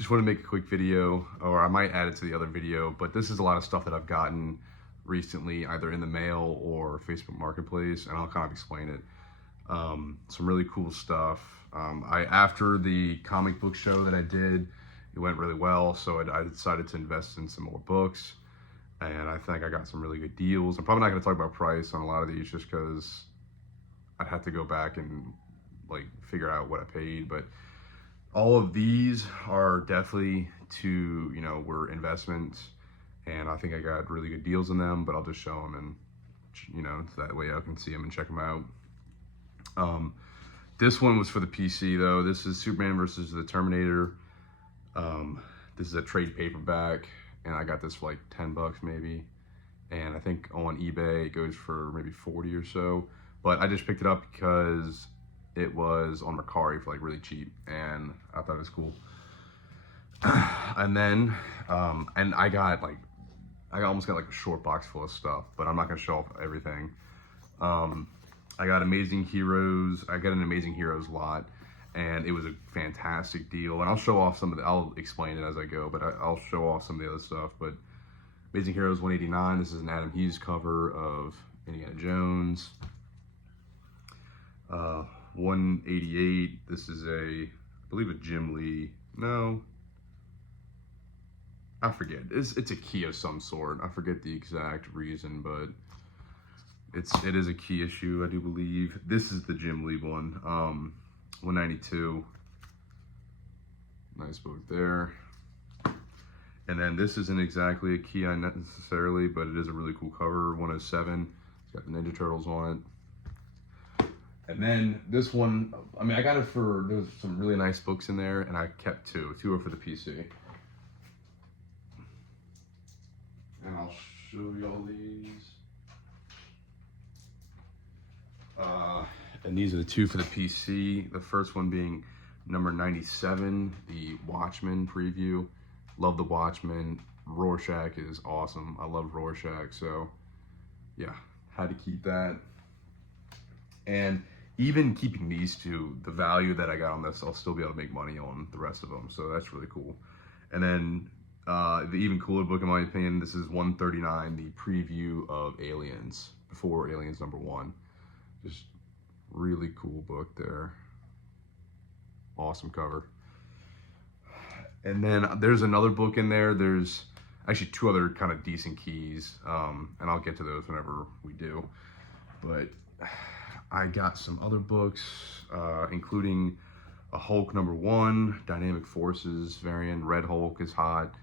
just want to make a quick video, or I might add it to the other video, but this is a lot of stuff that I've gotten recently, either in the mail or Facebook Marketplace, and I'll kind of explain it. Some really cool stuff. After the comic book show that I did, it went really well, so I decided to invest in some more books, and I think I got some really good deals. I'm probably not going to talk about price on a lot of these just because I'd have to go back and like figure out what I paid, but all of these are definitely were investments, and I think I got really good deals in them, but I'll just show them, and so that way I can see them and check them out. This one was for the PC though. This is Superman versus the Terminator. This is a trade paperback, and I got this for like 10 bucks maybe, and I think on eBay it goes for maybe 40 or so, but I just picked it up because it was on Mercari for like really cheap, and I thought it was cool. And then and I almost got like a short box full of stuff, but I'm not gonna show off everything. I got Amazing Heroes. I got an Amazing Heroes lot, and it was a fantastic deal. And I'll show off some of I'll explain it as I go, but I'll show off some of the other stuff. But Amazing Heroes 189. This is an Adam Hughes cover of Indiana Jones. 188. This is I believe a Jim Lee. No, I forget. It's a key of some sort. I forget the exact reason, but it is a key issue, I do believe. This is the Jim Lee one. 192. Nice book there. And then this isn't exactly a key necessarily, but it is a really cool cover. 107. It's got the Ninja Turtles on it. And then this one, I got it for, there was some really nice books in there, and I kept two. Two are for the PC. And I'll show you all these. And these are the two for the PC. The first one being number 97, the Watchmen preview. Love the Watchmen. Rorschach is awesome. I love Rorschach, so yeah, had to keep that. And even keeping these two, the value that I got on this, I'll still be able to make money on the rest of them, so that's really cool. And then the even cooler book, in my opinion, this is 139, the preview of Aliens, before Aliens #1. Just really cool book there. Awesome cover. And then there's another book in there. There's actually two other kind of decent keys, and I'll get to those whenever we do. But I got some other books, including a Hulk #1, Dynamic Forces variant. Red Hulk is hot,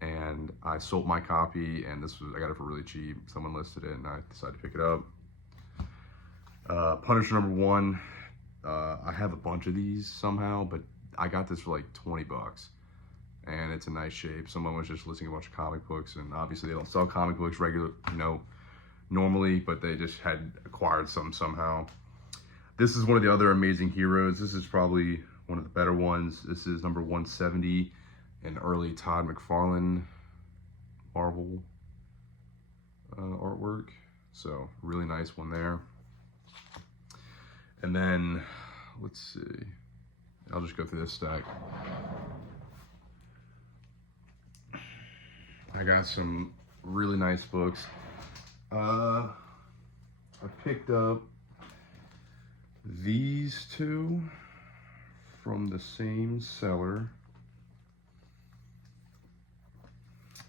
and I sold my copy, and I got it for really cheap. Someone listed it, and I decided to pick it up. Punisher #1. I have a bunch of these somehow, but I got this for like 20 bucks, and it's in nice shape. Someone was just listing a bunch of comic books, and obviously they don't sell comic books normally, but they just had acquired some somehow. This is one of the other Amazing Heroes. This is probably one of the better ones. This is number 170, an early Todd McFarlane Marvel artwork. So really nice one there. And then, let's see, I'll just go through this stack. I got some really nice books. I picked up these two from the same seller,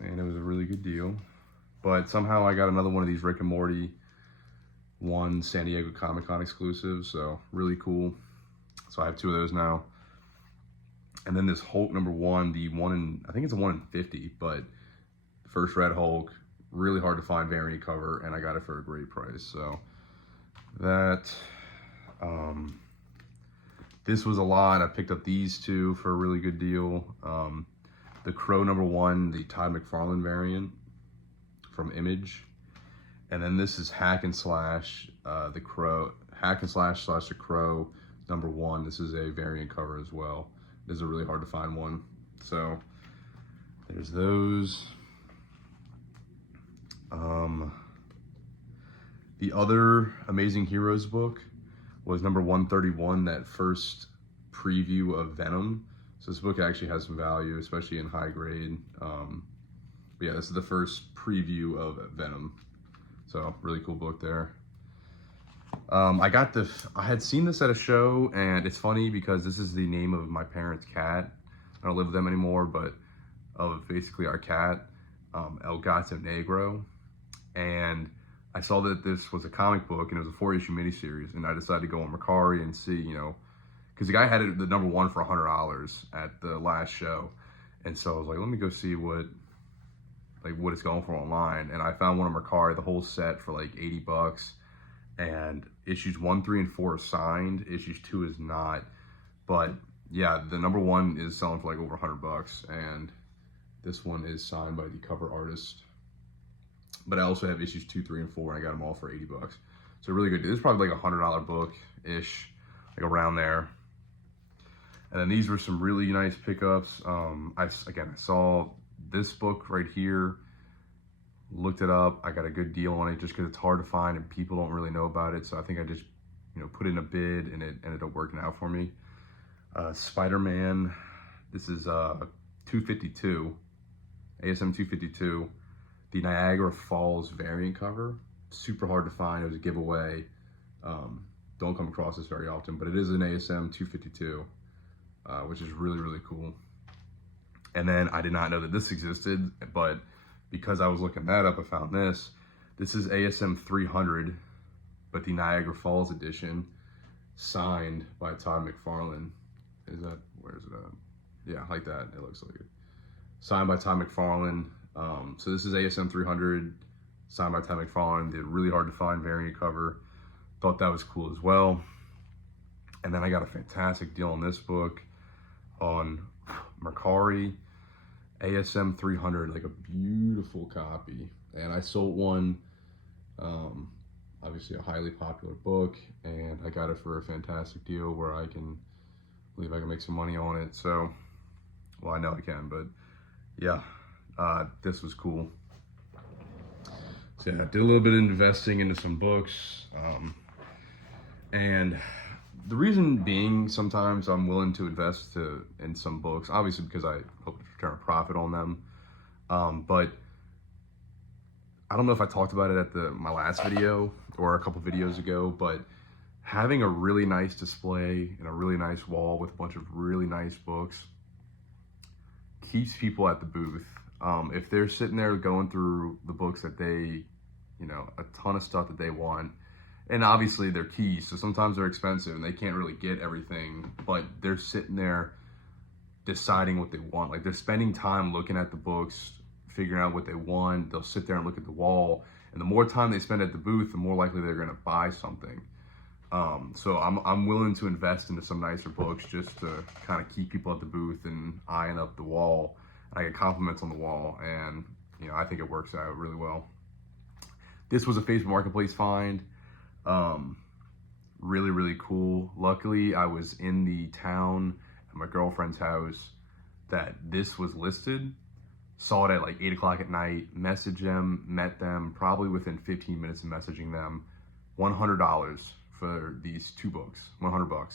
and it was a really good deal. But somehow I got another one of these Rick and Morty San Diego Comic-Con exclusive, so really cool. So I have two of those now. And then this Hulk #1, I think it's a 1 in 50, but the first Red Hulk, really hard to find variant cover, and I got it for a great price. So that, this was a lot. I picked up these two for a really good deal. The Crow #1, the Todd McFarlane variant from Image. And then this is Hack and Slash, the Crow, Hack and Slash / the Crow #1. This is a variant cover as well. This is a really hard to find one. So there's those. The other Amazing Heroes book was number 131, that first preview of Venom. So this book actually has some value, especially in high grade. But yeah, this is the first preview of Venom. So really cool book there. I had seen this at a show, and it's funny because this is the name of my parents' cat. I don't live with them anymore, but of basically our cat, El Gato Negro. And I saw that this was a comic book and it was a 4-issue miniseries, and I decided to go on Mercari and see, because the guy had it the #1 for $100 at the last show. And so I was like, let me go see what it's going for online. And I found one on Mercari, the whole set for like $80. And issues 1, 3, and 4 are signed. Issues 2 is not. But yeah, the #1 is selling for like over $100, and this one is signed by the cover artist. But I also have issues 2, 3, and 4, and I got them all for $80. So really good. This is probably like a $100 book-ish, like around there. And then these were some really nice pickups. I saw this book right here, looked it up. I got a good deal on it just because it's hard to find and people don't really know about it. So I think I just, put in a bid and it ended up working out for me. Spider-Man, this is 252, ASM 252, the Niagara Falls variant cover. Super hard to find. It was a giveaway. Don't come across this very often, but it is an ASM 252, which is really, really cool. And then I did not know that this existed, but because I was looking that up, I found this. This is ASM 300, but the Niagara Falls edition, signed by Todd McFarlane. Where is it at? Yeah, like that, it looks like it. Signed by Todd McFarlane. So this is ASM 300, signed by Todd McFarlane, the really hard to find variant cover. Thought that was cool as well. And then I got a fantastic deal on this book on Mercari, ASM 300, like a beautiful copy. And I sold one, obviously a highly popular book, and I got it for a fantastic deal where I believe I can make some money on it. So, well, I know I can, but yeah, this was cool. So yeah, I did a little bit of investing into some books. And the reason being, sometimes I'm willing to invest in some books, obviously because I hope to return a profit on them. But I don't know if I talked about it at my last video or a couple videos ago, but having a really nice display and a really nice wall with a bunch of really nice books keeps people at the booth. If they're sitting there going through the books that they, a ton of stuff that they want, and obviously they're keys, so sometimes they're expensive and they can't really get everything, but they're sitting there deciding what they want. Like, they're spending time looking at the books, figuring out what they want. They'll sit there and look at the wall, and the more time they spend at the booth, the more likely they're gonna buy something. So I'm willing to invest into some nicer books just to kind of keep people at the booth and eyeing up the wall. I get compliments on the wall, and I think it works out really well. This was a Facebook Marketplace find. Really, really cool. Luckily, I was in the town at my girlfriend's house that this was listed. Saw it at like 8 o'clock at night, messaged them, met them, probably within 15 minutes of messaging them. $100 for these 2 books, $100.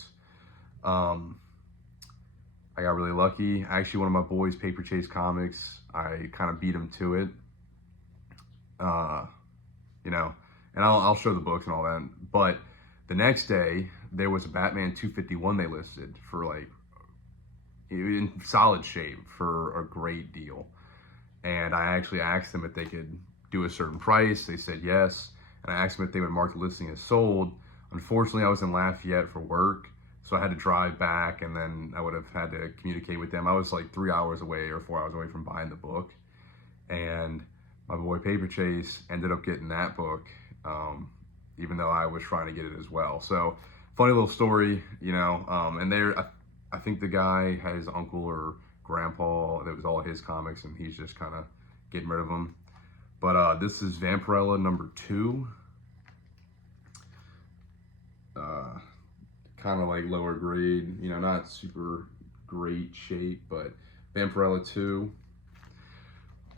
I got really lucky. Actually, one of my boys, Paper Chase Comics, I kind of beat him to it. And I'll show the books and all that. But the next day, there was a Batman 251 they listed for like, in solid shape for a great deal. And I actually asked them if they could do a certain price. They said yes. And I asked them if they would mark the listing as sold. Unfortunately, I was in Lafayette for work, so I had to drive back, and then I would have had to communicate with them. I was like 3 hours away or 4 hours away from buying the book. And my boy Paper Chase ended up getting that book, even though I was trying to get it as well. So funny little story, and I think the guy had his uncle or grandpa, that was all his comics, and he's just kind of getting rid of them. But this is Vampirella #2. Kind of like lower grade, not super great shape, but Vampirella 2.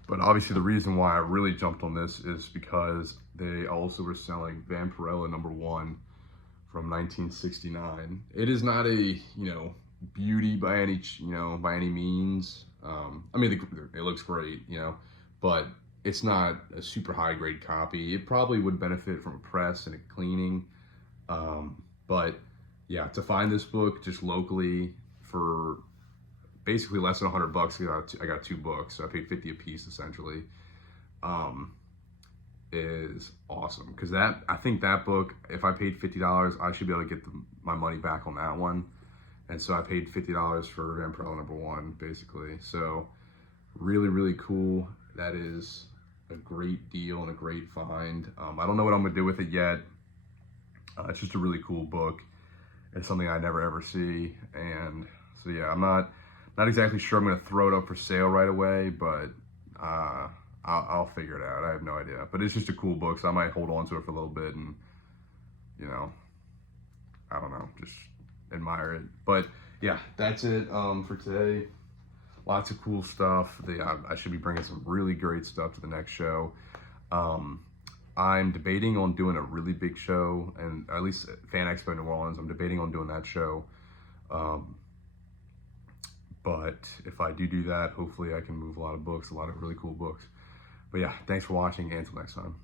But obviously the reason why I really jumped on this is because they also were selling Vampirella #1 from 1969. It is not a, beauty by any by any means. I mean, it looks great, but it's not a super high grade copy. It probably would benefit from a press and a cleaning. But yeah, to find this book just locally for basically less than $100, I got two books, so I paid 50 a piece essentially. Is awesome because I think that book, if I paid $50, I should be able to get my money back on that one. And so I paid $50 for Vampirella #1, basically. So really, really cool. That is a great deal and a great find. I don't know what I'm gonna do with it yet. It's just a really cool book. It's something I never ever see, and so yeah, I'm not exactly sure I'm gonna throw it up for sale right away, but I'll figure it out. I have no idea, but it's just a cool book, so I might hold on to it for a little bit and I don't know, just admire it. But yeah, that's it for today. Lots of cool stuff. I should be bringing some really great stuff to the next show. I'm debating on doing a really big show, and at least Fan Expo New Orleans, I'm debating on doing that show. But if I do that, hopefully I can move a lot of books, a lot of really cool books. But yeah, thanks for watching, and until next time.